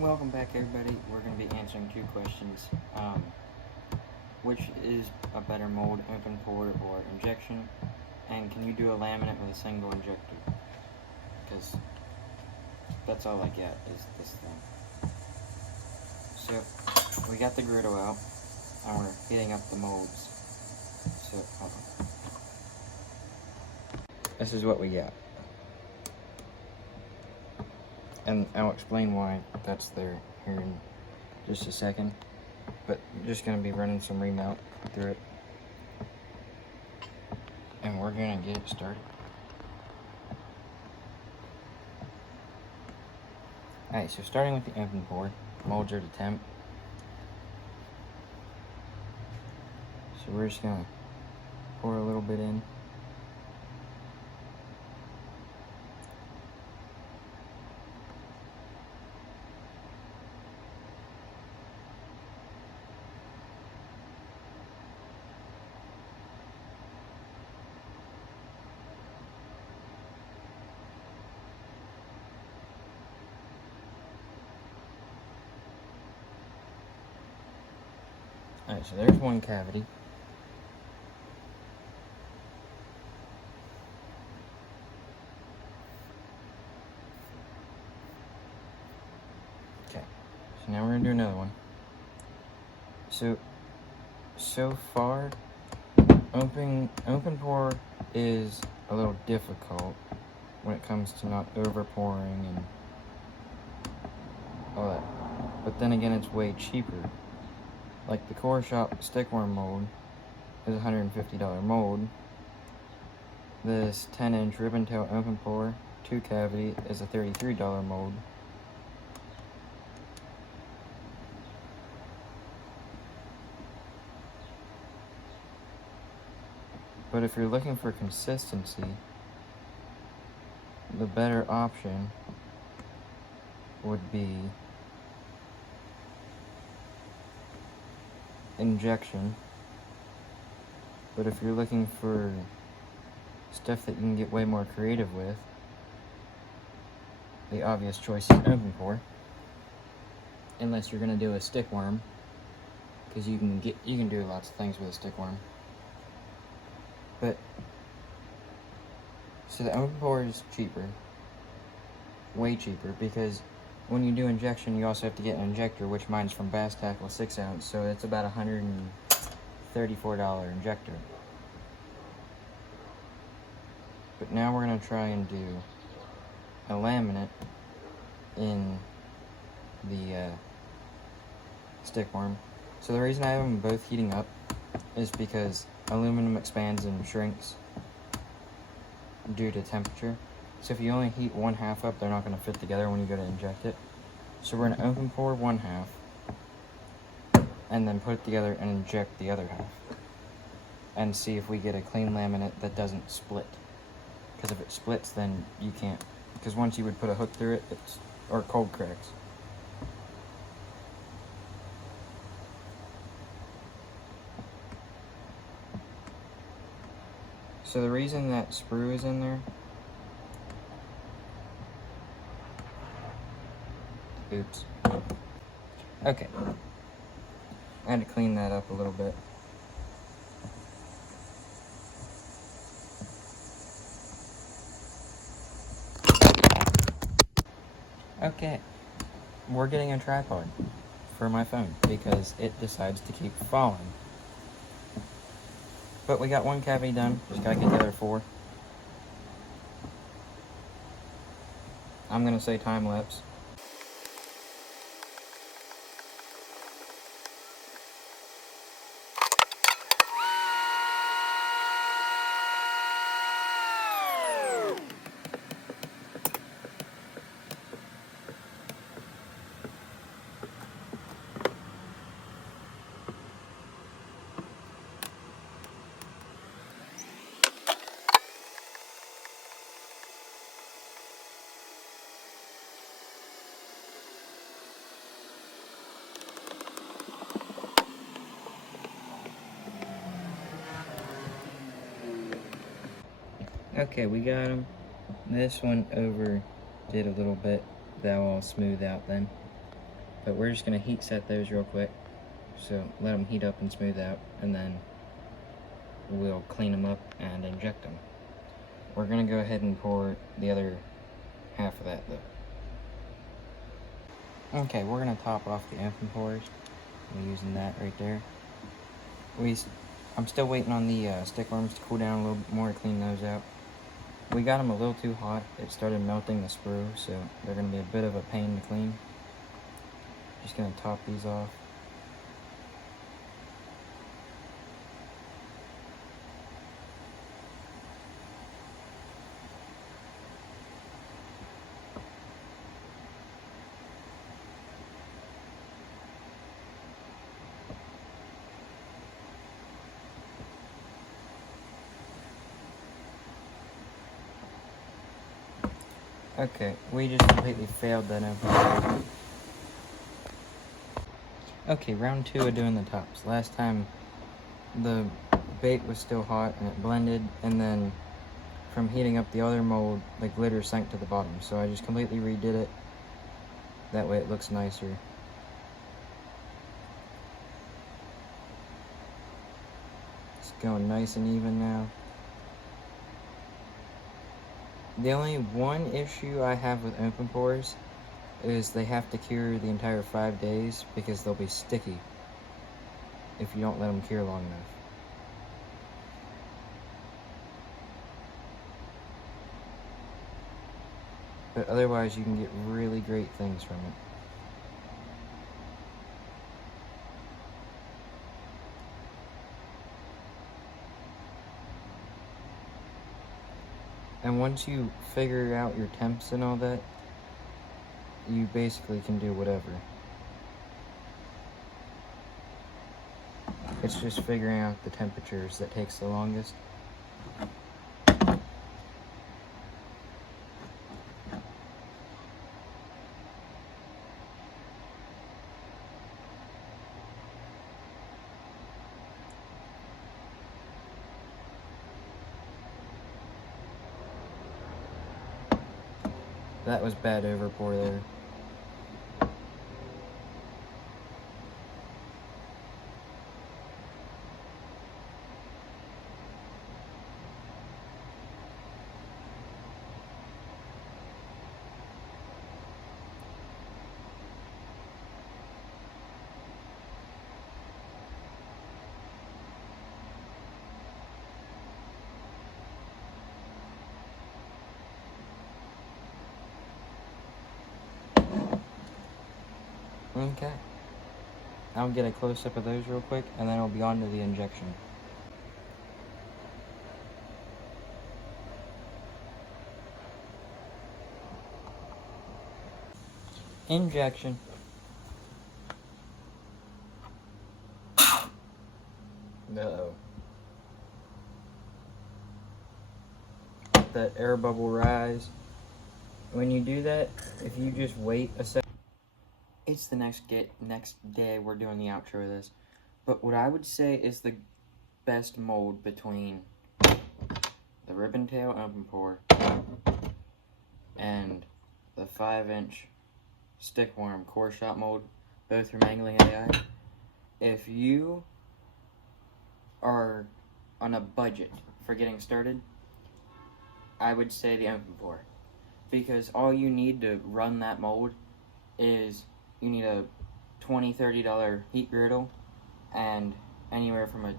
Welcome back, everybody. We're going to be answering two questions. Which is a better mold, open pore or injection? And can you do a laminate with a single injector? Because that's all I get is this thing. So we got the griddle out and we're heating up the molds. So hold on. This is what we got. And I'll explain why that's there here in just a second. But I'm just going to be running some remelt through it. And we're going to get it started. Alright, so starting with the open pore, molds are to temp. So we're just going to pour a little bit in. Alright, so there's one cavity. Okay, so now we're going to do another one. So far, open pore is a little difficult when it comes to not over pouring and all that. But then again, it's way cheaper. Like the Core Shop stickworm mold is a $150 mold. This 10-inch ribbon tail open pore 2 cavity is a $33 mold. But if you're looking for consistency, the better option would be injection. But if you're looking for stuff that you can get way more creative with, the obvious choice is open pore. Unless you're gonna do a stickworm, because you can do lots of things with a stickworm. But so the open pore is cheaper, way cheaper, because when you do injection, you also have to get an injector, which mine's from Bass Tackle 6 ounce, so it's about $134 injector. But now we're gonna try and do a laminate in the stickworm. So the reason I have them both heating up is because aluminum expands and shrinks due to temperature. So if you only heat one half up, they're not going to fit together when you go to inject it. So we're going to open pore one half and then put it together and inject the other half and see if we get a clean laminate that doesn't split. Because if it splits, then you can't. Because once you would put a hook through it, or cold cracks. So the reason that sprue is in there, oops. Okay. I had to clean that up a little bit. Okay. We're getting a tripod for my phone because it decides to keep falling. But we got one cavity done, just gotta get the other 4. I'm gonna say time lapse. Okay, we got them. This one over did a little bit. That will all smooth out then. But we're just going to heat set those real quick. So let them heat up and smooth out, and then we'll clean them up and inject them. We're going to go ahead and pour the other half of that though. Okay, we're going to top off the open pours. We're using that right there. I'm still waiting on the stickworms to cool down a little bit more to clean those out. We got them a little too hot. It started melting the sprue, so they're going to be a bit of a pain to clean. Just going to top these off. Okay, we just completely failed that open. Okay, round 2 of doing the tops. Last time the bait was still hot and it blended, and then from heating up the other mold, the glitter sank to the bottom. So I just completely redid it. That way it looks nicer. It's going nice and even now. The only one issue I have with open pours is they have to cure the entire 5 days because they'll be sticky if you don't let them cure long enough. But otherwise you can get really great things from it. And once you figure out your temps and all that, you basically can do whatever. It's just figuring out the temperatures that takes the longest. That was bad overpour there. Okay. I'll get a close-up of those real quick, and then I'll be on to the injection. Injection. Uh-oh. That air bubble rise. When you do that, if you just wait a second, it's the next day we're doing the outro of this. But what I would say is the best mold between the ribbon tail open pour and the 5-inch stickworm core shot mold, both from Angling AI. If you are on a budget for getting started, I would say the open pour, because all you need to run that mold is you need a $20-$30 heat griddle and anywhere from a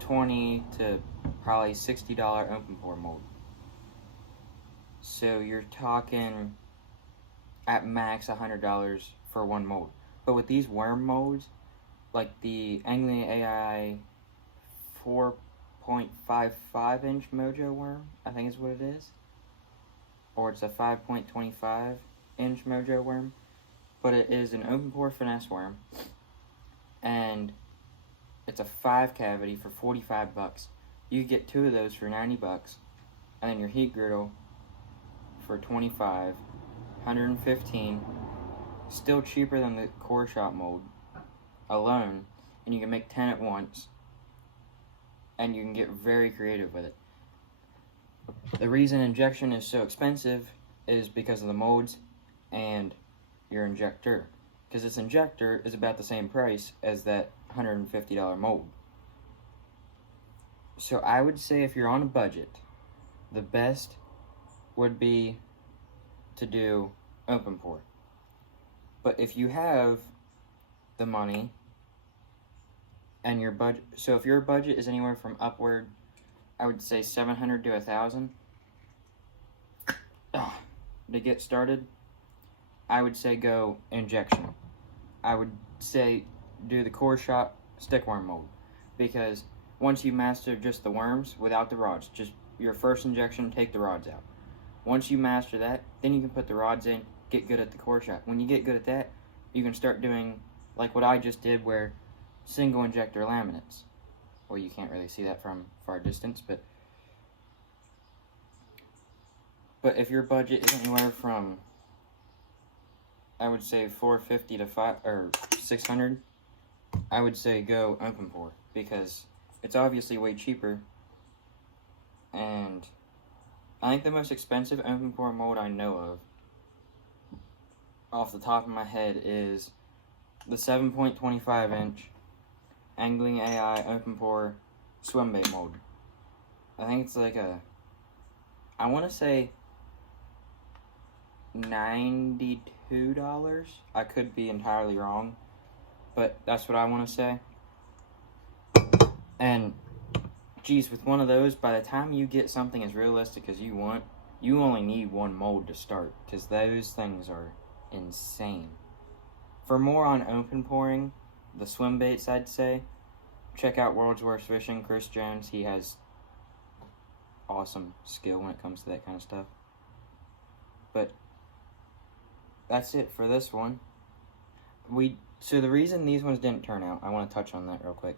$20 to probably $60 open pour mold. So you're talking at max $100 for one mold. But with these worm molds, like the Angling AI 4.55 inch Mojo worm, I think is what it is, or it's a 5.25 inch Mojo worm, but it is an open pour finesse worm, and it's a 5 cavity for 45 bucks. You get 2 of those for 90 bucks, and then your heat griddle for 25, 115, still cheaper than the core shot mold alone, and you can make 10 at once, and you can get very creative with it. The reason injection is so expensive is because of the molds and your injector, because this injector is about the same price as that $150 mold. So I would say if you're on a budget, the best would be to do open pour. But if you have the money and your budget, so if your budget is anywhere from upward, I would say 700 to 1,000 to get started, I would say go injection. I would say do the core shop stickworm mold, because once you master just the worms without the rods, just your first injection, take the rods out. Once you master that, then you can put the rods in, get good at the core shop. When you get good at that, you can start doing like what I just did, where single injector laminates. Well, you can't really see that from far distance, but if your budget is anywhere from, I would say 450 to 5 or 600, I would say go open pour, because it's obviously way cheaper. And I think the most expensive open pour mold I know of, off the top of my head, is the 7.25 inch Angling AI open pour swim bait mold. I think it's like I want to say $92. I could be entirely wrong, but that's what I want to say. And geez, with one of those, by the time you get something as realistic as you want, you only need one mold to start, because those things are insane. For more on open pouring, the swim baits, I'd say, check out World's Worst Fishing, Chris Jones. He has awesome skill when it comes to that kind of stuff. But that's it for this one. So the reason these ones didn't turn out, I want to touch on that real quick.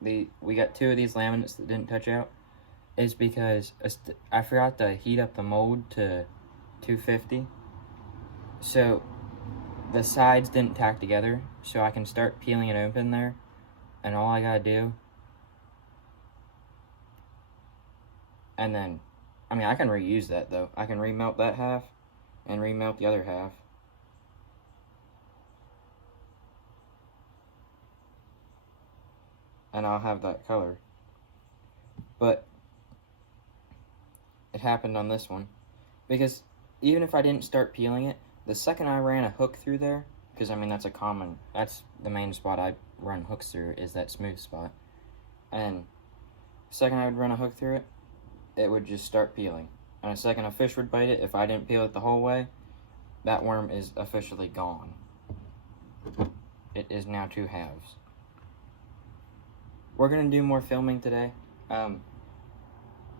We got 2 of these laminates that didn't touch out, is because I forgot to heat up the mold to 250. So the sides didn't tack together, so I can start peeling it open there, and all I gotta do, and then, I mean, I can reuse that though. I can remelt that half and remelt the other half. And I'll have that color. But it happened on this one, because even if I didn't start peeling it, the second I ran a hook through there, because I mean that's the main spot I run hooks through, is that smooth spot. And the second I would run a hook through it, it would just start peeling. And the second a fish would bite it, if I didn't peel it the whole way, that worm is officially gone. It is now 2 halves. We're going to do more filming today.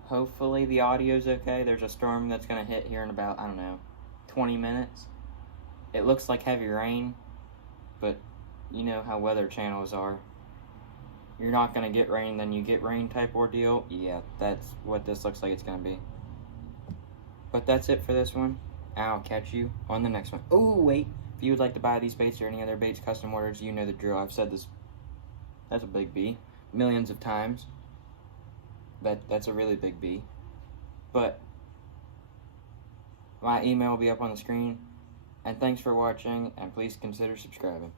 Hopefully the audio's okay. There's a storm that's going to hit here in about, 20 minutes. It looks like heavy rain, but you know how weather channels are. You're not going to get rain, then you get rain type ordeal. Yeah, that's what this looks like it's going to be. But that's it for this one. I'll catch you on the next one. Oh, wait. If you would like to buy these baits or any other baits custom orders, you know the drill. I've said this, that's a big B, millions of times. That's a really big B. But my email will be up on the screen. And thanks for watching, and please consider subscribing.